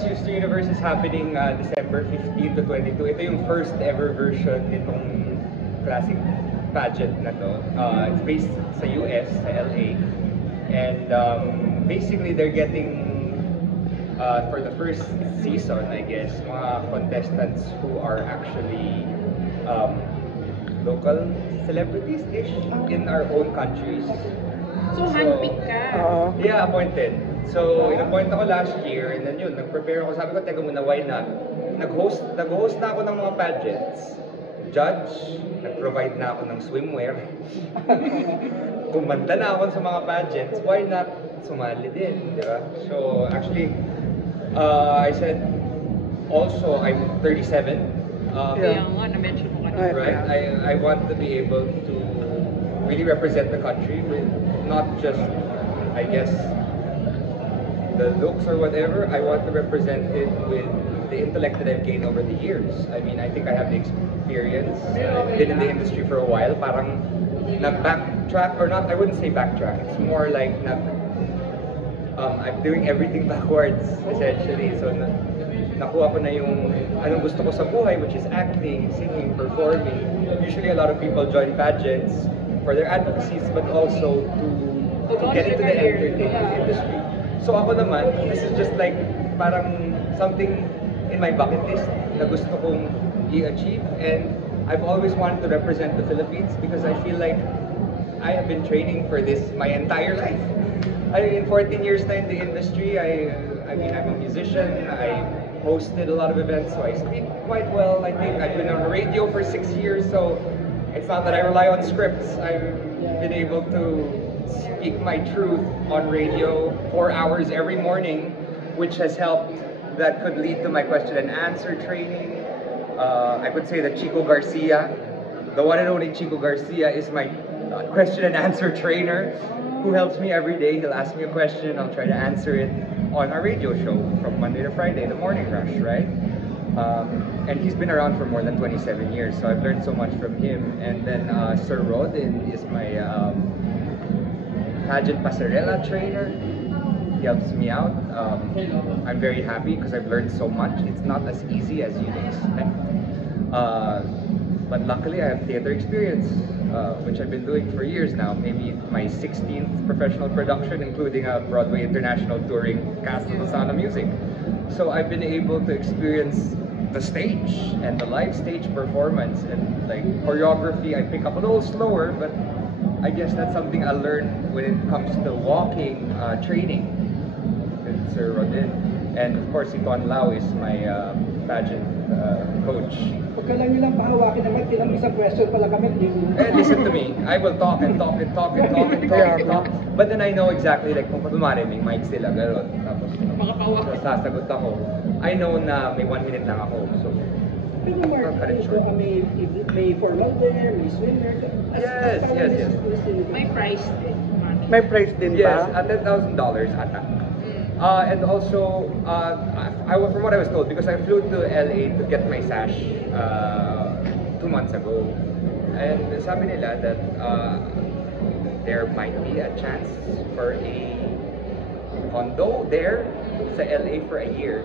Miss Universe is happening December 15 to 22. Ito yung first ever version nitong classic pageant na to. It's based sa US, sa LA. And basically they're getting, for the first season, I guess, mga contestants who are actually local celebrities-ish in our own countries. So, handpick ka? Yeah, appointed. So, in-appoint ako last year, and then yun, nag-prepare ako. Sabi ko, teka muna, why not? Nag-host na ako ng mga pageants. Judge, nag-provide na ako ng swimwear. Kumanta na ako sa mga pageants, why not sumali din, di ba? So, actually, I said, also, I'm 37. Kaya nga, na-mention mo kanina. Right? I want to be able to really represent the country with not just, I guess, the looks or whatever. I want to represent it with the intellect that I've gained over the years. I mean, I think I have the experience. I've been in the industry for a while. Parang nag-backtrack, or not, I wouldn't say backtrack. It's more like I'm doing everything backwards, essentially. So, nakuha ko na yung anong gusto ko sa buhay, which is acting, singing, performing. Usually a lot of people join pageants for their advocacies, but also to get into the entertainment industry. So ako naman, this is just like parang something in my bucket list na gusto kong i-achieve, and I've always wanted to represent the Philippines because I feel like I have been training for this my entire life. In 14 years na in the industry, I mean, I'm a musician, I hosted a lot of events, so I speak quite well. I think I've been on radio for 6 years, so it's not that I rely on scripts. I've been able to speak my truth on radio 4 hours every morning, which has helped. That could lead to my question and answer training. I could say that Chico Garcia, the one and only Chico Garcia, is my question and answer trainer, who helps me every day. He'll ask me a question, I'll try to answer it on our radio show from Monday to Friday, the Morning Rush, right? And he's been around for more than 27 years, so I've learned so much from him. And then Sir Rodin is my pageant passerella trainer. He helps me out. I'm very happy because I've learned so much. It's not as easy as you'd expect. But luckily I have theater experience, which I've been doing for years now. Maybe my 16th professional production, including a Broadway international touring cast of Osana Music. So I've been able to experience the stage and the live stage performance, and like choreography I pick up a little slower, but I guess that's something I learned when it comes to walking training with Sir Rodin. And of course, si Ton Lau is my pageant coach. Huwag ka lang nilang pahawakin naman, tinanong isang question pala kami. Listen to me, I will talk and talk and talk and talk and talk and talk. But then I know exactly, like kung patumari, may mic sila, gano'n. Tapos sasagot ako. I know na may 1 minute lang ako, so Pero Mark, may formal wear, may swimwear. Yes. May price din. May price din yes, ba? at $10,000 ata. And also, from what I was told, because I flew to LA to get my sash 2 months ago, and sabi nila that there might be a chance for a condo there sa LA for a year.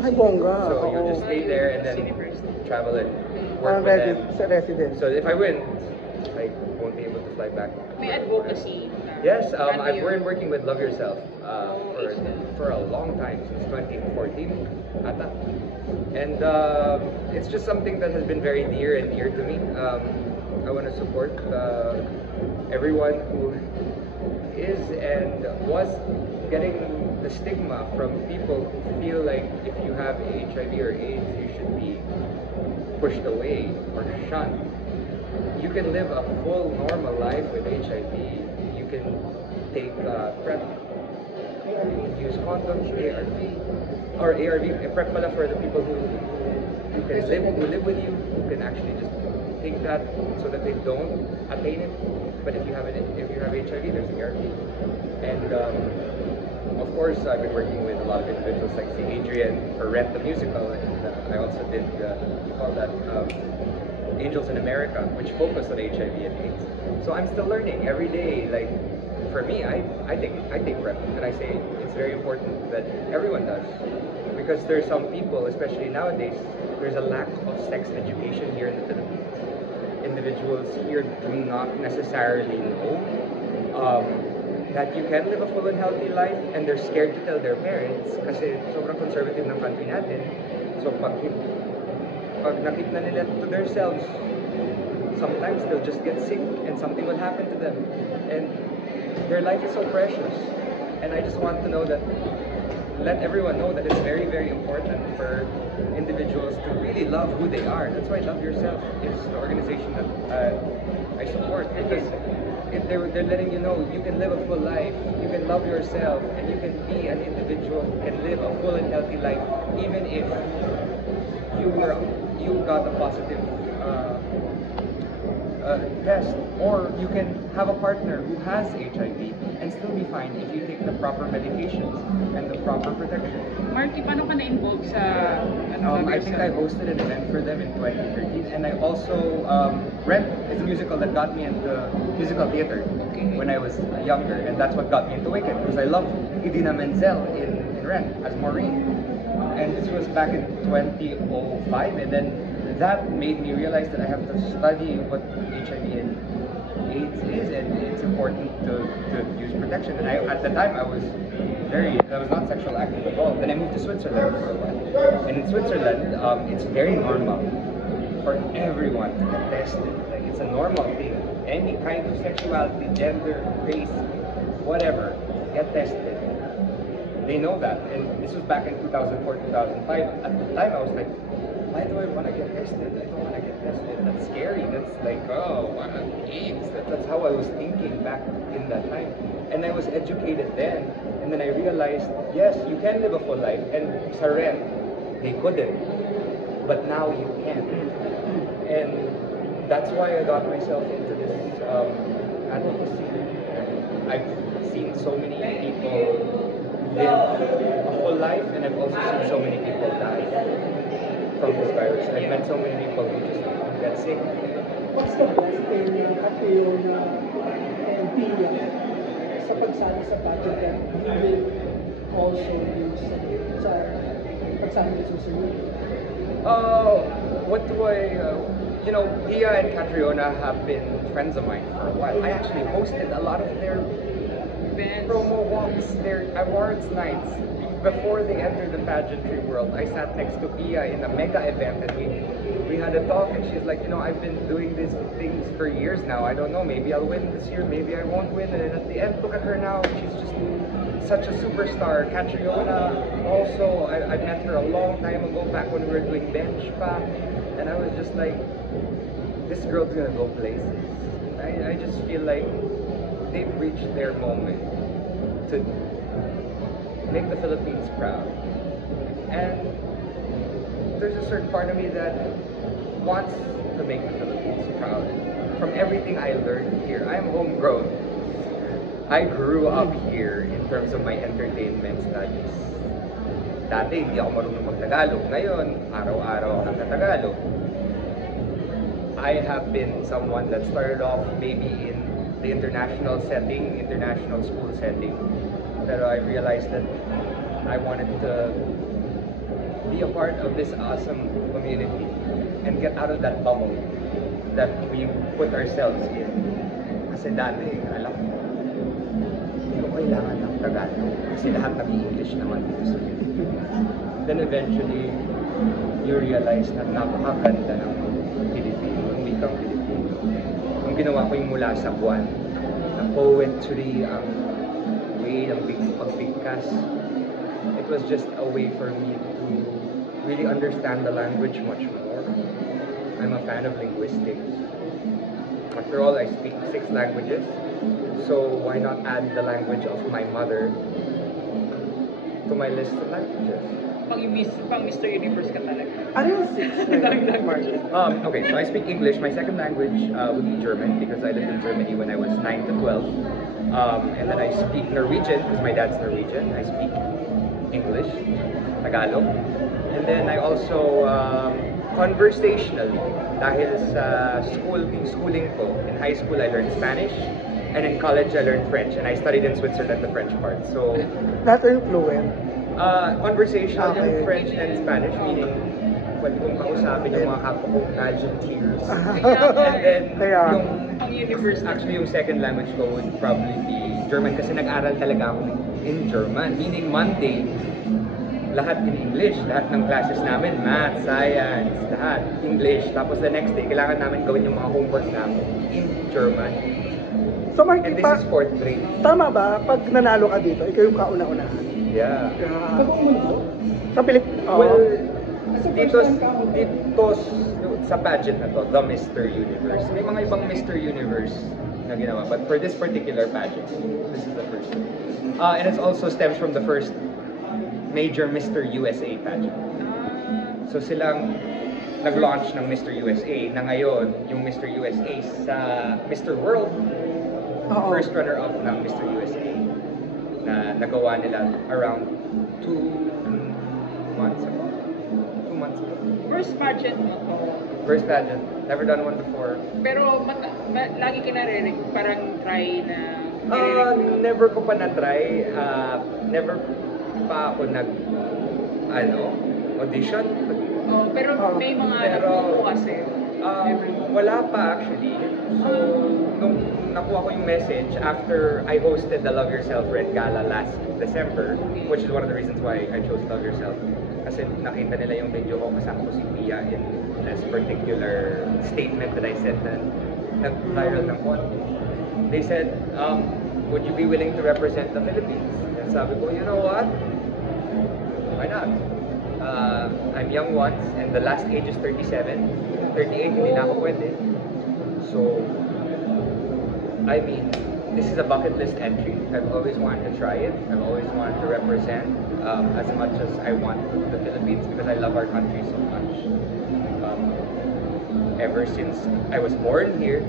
Ay, bongga. So you just stay there and then travel and work with them. Sa residence. So if I win, I won't be able to fly back. May advocacy. Yes, I've been working with Love Yourself for a long time, since 2014, ata. And it's just something that has been very dear and dear to me. I want to support everyone who is and was getting the stigma from people who feel like if you have HIV or AIDS, you should be pushed away or shunned. You can live a full normal life with HIV. You can take PrEP, use condoms, ARV, or ARV, PrEP pala for the people who live with you, who can actually just take that so that they don't attain it. But if you have HIV, there's ARV. And of course, I've been working with a lot of individuals like the Adrian for Rent the Musical, and I also did you call that Angels in America, which focused on HIV and AIDS. So I'm still learning every day. Like for me, I take PrEP, and I say it's very important that everyone does, because there's some people, especially nowadays, there's a lack of sex education here in the Philippines. Individuals here do not necessarily know that you can live a full and healthy life, and they're scared to tell their parents kasi sobrang conservative ng country natin. So pag nakip na nila to themselves, sometimes they'll just get sick and something will happen to them. And their life is so precious. And I just want to know that, let everyone know that it's very, very important for individuals to really love who they are. That's why Love Yourself is the organization that I support, because they're letting you know you can live a full life, you can love yourself, and you can be an individual and live a full and healthy life, even if you got a positive test, or you can have a partner who has HIV and still be fine if you take the proper medications and the proper protection. Marky, paano ka na-involve sa I think I hosted an event for them in 2013, and I also Rent is a musical that got me into musical theater when I was younger, and that's what got me into Wicked, because I loved Idina Menzel in Rent as Maureen, and this was back in 2005, and then that made me realize that I have to study what HIV and AIDS is, and it's important to use protection. And at the time I was not sexual active at all. Then I moved to Switzerland for a while, and in Switzerland it's very normal for everyone to get tested. Like, it's a normal thing. Any kind of sexuality, gender, race, whatever, get tested. They know that, and this was back in 2004, 2005. At the time I was like, why do I want to get tested? I don't want to get tested. That's scary. That's like, oh, AIDS. That's how I was thinking back in that time. And I was educated then. And then I realized, yes, you can live a full life. And sa Rent, they couldn't. But now you can. And that's why I got myself into this advocacy. I've seen so many people live a full life, and I've also seen so many people die from this virus. I've met so many people who just get sick. What's the best thing Catriona and Pia sa pagsali sa pageant that you will also use sa pagsali sa susunod? What do I, Pia and Catriona have been friends of mine for a while. I actually hosted a lot of their promo walks, their awards nights. Before they entered the pageantry world, I sat next to Pia in a mega event, and we had a talk, and she's like, I've been doing these things for years now. I don't know, maybe I'll win this year, maybe I won't win. And at the end, look at her now. She's just such a superstar. Catriona also, I met her a long time ago, back when we were doing bench pa, and I was just like, this girl's gonna go places. I just feel like they've reached their moment to make the Philippines proud. And there's a certain part of me that wants to make the Philippines proud. From everything I learned here, I'm homegrown. I grew up here in terms of my entertainment studies. Dati hindi ako marunong mag-Tagalog. Ngayon, araw-araw ako nagta-Tagalog. I have been someone that started off maybe in the international setting, international school setting. Pero I realized that I wanted to be a part of this awesome community and get out of that bubble that we put ourselves in. Kasi dati, alam mo, hindi ko kailangan ng Tagalog kasi lahat nag-English naman dito sa Pilipinas. Then eventually, you realize na napakaganda ng Pilipino, ng wikang Pilipino. Ang ginawa ko yung mula sa buwan, na poetry, ang pagbigkas. It was just a way for me to really understand the language much more. I'm a fan of linguistics. After all, I speak 6 languages, so why not add the language of my mother to my list of languages? Pang Mr. Universe ka talaga. Ano yung 6 languages? Okay, so I speak English. My second language would be German, because I lived in Germany when I was 9 to 12. And then I speak Norwegian, because my dad's Norwegian. I speak English, Tagalog. And then I also, conversationally, dahil sa schooling ko, in high school I learned Spanish, and in college I learned French, and I studied in Switzerland, the French part. So, Not are you fluent? Conversational Okay. yung French and Spanish, meaning pwede kong kausapin yung mga kapwa kong pageanteers. And then, Kaya, yung Pang universe na. actually yung second language ko would probably be German kasi nag-aral talaga ako in German. Meaning Monday, lahat in English. Lahat ng classes namin, math, science, lahat English. Tapos the next day, kailangan namin gawin yung mga homework namin in German. so Marky, And this is fourth grade. tama ba, pag nanalo ka dito, ikaw yung kauna-unahan? Yeah. Pag umundo, Sa Pilip, Well, as a dito, first time ka dito sa pageant na to, the Mr. Universe. May mga ibang Mr. Universe na ginawa. But for this particular pageant, this is the first. And it also stems from the first major Mr. USA pageant. So silang nag-launch ng Mr. USA na ngayon, yung Mr. USA sa Mr. World, Oo. first runner-up ng Mr. USA na nagawa nila around 2 months ago. 2 months ago. First pageant mo to. First pageant. Never done one before. Pero lagi ka parang try na nare-recruit. Never ko pa na-try. Never pa ako audition. Oh, pero may mga Pero- nagpupo kasi. Wala pa actually. So, nung nakuha ko yung message after I hosted the Love Yourself Red Gala last December, which is one of the reasons why I chose Love Yourself. Kasi nakita nila yung video ko kasama ko si Pia in this particular statement that I said na nag-viral ng konti. They said, would you be willing to represent the Philippines? And sabi ko, you know what? Why not? I'm young once, and the last age is 37. 38, hindi na ako pwede. So, I mean, this is a bucket list entry. I've always wanted to try it. I've always wanted to represent as much as I want the Philippines because I love our country so much. Ever since I was born here,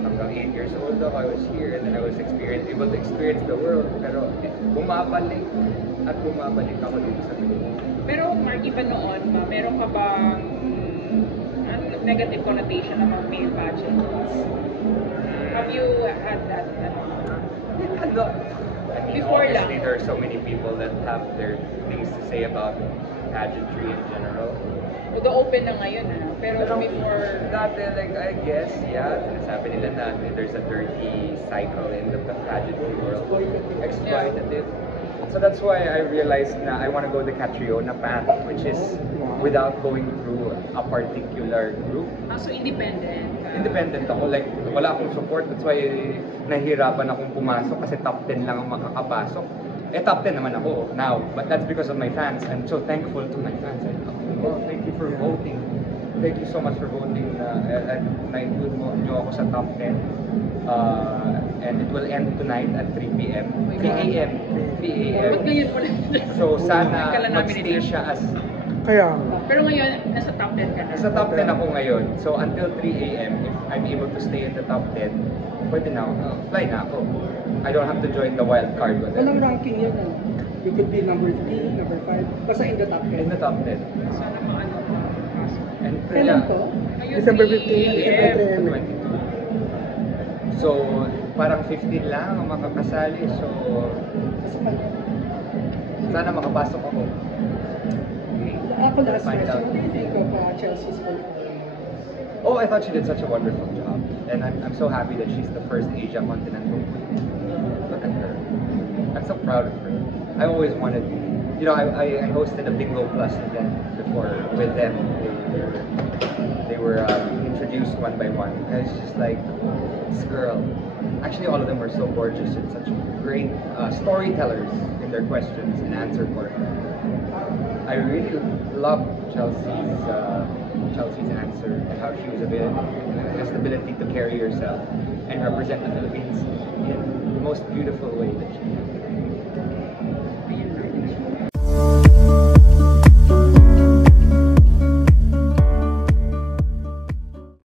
hanggang 8 years old ako, I was here, and then I was able to experience the world. Pero bumabalik at bumabalik ako dito sa Pilipinas. Pero Marky pa noon, meron ka bang negative connotation about male pageants? Have you had that? Before Obviously, lang. there are so many people that have their things to say about pageantry in general. Although open na ngayon pero Pero before, dati, like, I guess, yeah, sinasabi nila na there's a dirty cycle in the pageantry world. Exploitative. So that's why I realized na I want to go the Catriona path, which is without going through a particular group. so independent. Independent ako, like, wala akong support. That's why nahihirapan akong pumasok kasi top 10 lang ang makakapasok. Top 10 naman ako now, but that's because of my fans. I'm so thankful to my fans. Thank you for voting. Thank you so much for voting. Na-include nyo ako sa top 10. And it will end tonight at 3 p.m. 3 a.m. 3 a.m. Ba't ngayon mo lang? So sana Kailan namin magstay ito? siya as Kaya, Pero ngayon, nasa top 10 ka na. Sa top 10 ako ngayon. So until 3 a.m., if I'm able to stay in the top 10, pwede na ako. Fly na ako. I don't have to join the wild card. Walang ranking yan. You could be number 3, number 5. Basta in the top 10. In the top 10. Sana pasok. And Kailan to? Ngayon, December 3 15, a.m. December 22. So, parang 15 lang ang makakasali. So, Kasi pag, sana makapasok ako. ako last Find question, out. what do you think of Chelsea's performance? Oh, I thought she did such a wonderful job. And I'm so happy that she's the first Asia Continental queen. Look at her. I'm so proud of her. I always wanted, I hosted a Bingo Plus event before with them. They were introduced one by one. And it's just like, this girl. Actually, all of them were so gorgeous and such great storytellers in their questions and answer corners. I really love Chelsea's answer and how she has the ability to carry herself and represent the Philippines in the most beautiful way that she can.